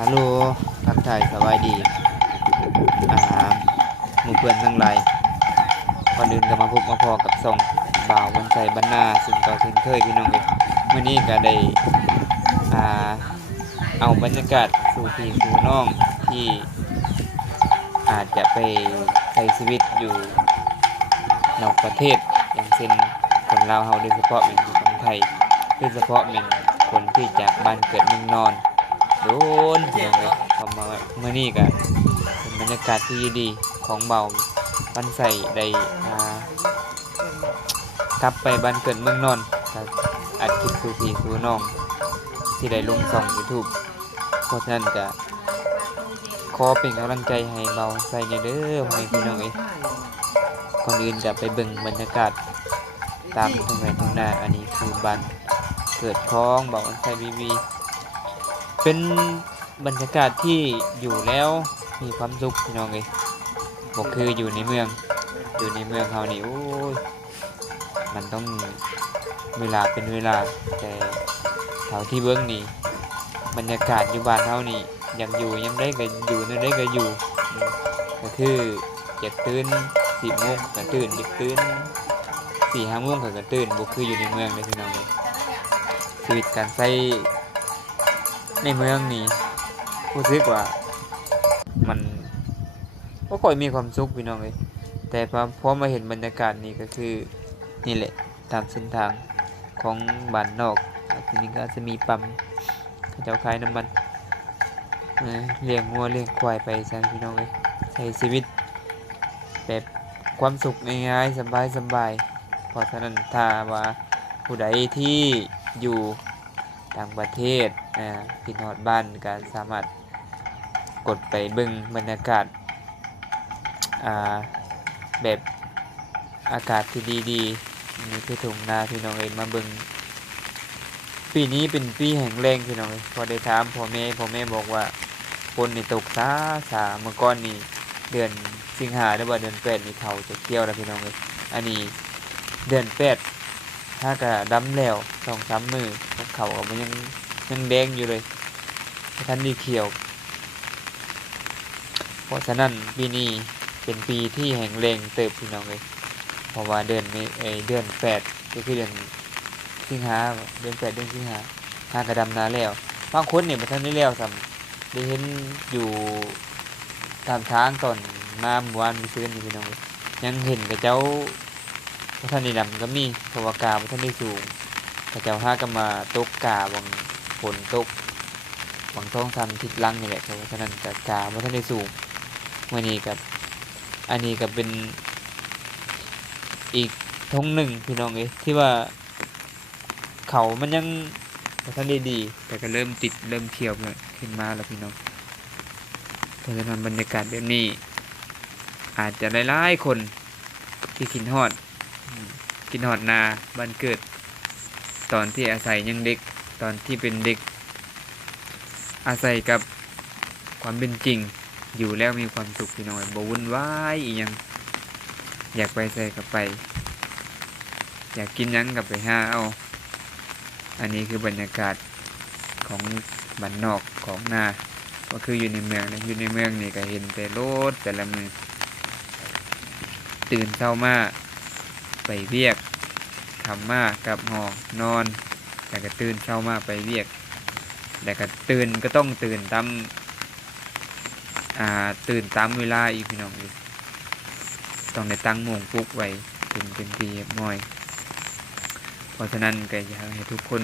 ฮัลโหลทักทายสบายดีอ่าหมู่เพื่อนทั้งหลายก่อนอื่นก็มาพบมาพอกับส่องบ่าววันใจบรรณาซึ่งต่อเช่นเคยพี่น้องเอ้ยมื้อนี้ก็ได้อ่าเอาบรรยากาศสู่พี่สู่น้องที่อาจจะไปใช้ชีวิตอยู่นอกประเทศอย่างเช่นคนลาวเฮาโดยเฉพาะแม่นอยู่ฝั่งไทยโดยเฉพาะแม่นคนที่จากบ้านเกิดเมืองนอนโดนพี่น้องเอ้ยเข้ามามื้อนี้ก็เป็นบรรยากาศที่ดีของเบาวันใส่ได้อ่ากลับไปบ้านเกิดเมืองนอนก็อัดคลิปสู่พี่สู่น้องที่ได้ลงช่อง YouTube เพราะฉะนั้นก็ขอเป็นกำลังใจให้เบาใส่แหน่เด้อพ่อแม่พี่น้องเอ้ยก่อนอื่นก็ไปเบิ่งบรรยากาศตามทุ่งไร่ทุ่งนาอันนี้คือบ้านเกิดของเบาวันใส่วีวีเป็นบรรยากาศที่อยู่แล้วมีความสุขพี่น้องเอ้ยบ่คืออยู่ในเมืองเฮานี่โอ้ยมันต้องเวลาเป็นเวลาแต่เท่าที่เบิ่งนี่บรรยากาศอยู่บ้านเฮานี่อยากอยู่ยามใดก็อยู่นำใดก็อยู่อืมก็คืออยากตื่น10โมงก็ตื่นอยากตื่น4-5โมงก็ตื่นบ่คืออยู่ในเมืองเด้อพี่น้องเอ้ยชีวิตการใช้ในเมืองนี่รู้สึกว่ามันบ่ค่อยมีความสุขพี่น้องเอ้ยแต่พอมาเห็นบรรยากาศนี่ก็คือนี่แหละตามเส้นทางของบ้านนอกทีนี้ก็อาจจะมีปั๊มเขาเจ้าขายน้ำมันเลี้ยงงัวเลี้ยงควายไปซั่นพี่น้องเอ้ยใช้ชีวิตแบบความสุขง่ายๆสบายๆเพราะฉะนั้นถ้าว่าผู้ใดที่อยู่ต่างประเทศคิดฮอดบ้านก็สามารถกดไปเบิ่งบรรยากาศอ่าแบบอากาศที่ดีๆนี่คือทุ่งนาพี่น้องเอ้ยมาเบิ่งปีนี้เป็นปีแห้งแล้งพี่น้องเอ้ยพอได้ถามพ่อแม่บอกว่าฝนนี่ตกช้าเมื่อก่อนนี่เดือนสิงหาหรือว่าเดือน8นี่เขาจะเกี่ยวแล้วพี่น้องเอ้ยอันนี้เดือน8ถ้าก็ดำแล้ว2-3มื้อพวกเขาก็มันยังแดงอยู่เลยบ่ทันได้เขียว เพราะฉะนั้นปีนี้เป็นปีที่แห้งแล้งเติบพี่น้องเอ้ยเพราะว่าเดือนเดือน8ก็คือเดือนสิงหาเดือน8เดือนสิงหาหากระดำนาแล้วบางคนนี่บ่ทันได้แล้วซ้ำได้เห็นอยู่ตามทางตอนมาเมื่อวานมื้อซื่นนี่พี่น้องเอ้ยยังเห็นเขาเจ้าบ่ทันได้ดำก็มีเพราะว่ากาบ่ทันได้สูงเขาเจ้าหากันมาตกกาวังฝนตกวัง2-3อาทิตย์หลังนี่แหละเพราะฉะนั้นก็กาบ่ทันได้สูง มื่อนี้กับอันนี้ก็เป็นอีกทงหนึ่งพี่น้องเอ้ยที่ว่าเขามันยังบ่ทันได้ดีแต่ก็เริ่มติดเริ่มเขียวขึ้นมาแล้วพี่น้องเพราะฉะนั้นบรรยากาศแบบนี้อาจจะหลายๆคนที่คิดฮอดคิดฮอดนาบ้านเกิดตอนที่อาศัยยังเด็กตอนที่เป็นเด็กอาศัยกับความเป็นจริงอยู่แล้วมีความสุขพี่น้องบ่วุ่นวายอีหยังอยากไปไสก็ไปอยากกินหยังก็ไปหาเอาอันนี้คือบรรยากาศของบ้านนอกของนาก็คืออยู่ในเมืองนะอยู่ในเมืองนี่ก็เห็นแต่รถแต่ละมื้อตื่นเช้ามาไปเวียกค่ำมากลับหอนอนแล้วก็ตื่นเช้ามาไปเวียกแล้วก็ตื่นก็ต้องตื่นตามตื่นตามเวลาอีกพี่น้องอีกต้องได้ตั้งโมงปลุกไว้เป็นทีเรียบร้อยเพราะฉะนั้นก็อยากให้ทุกคน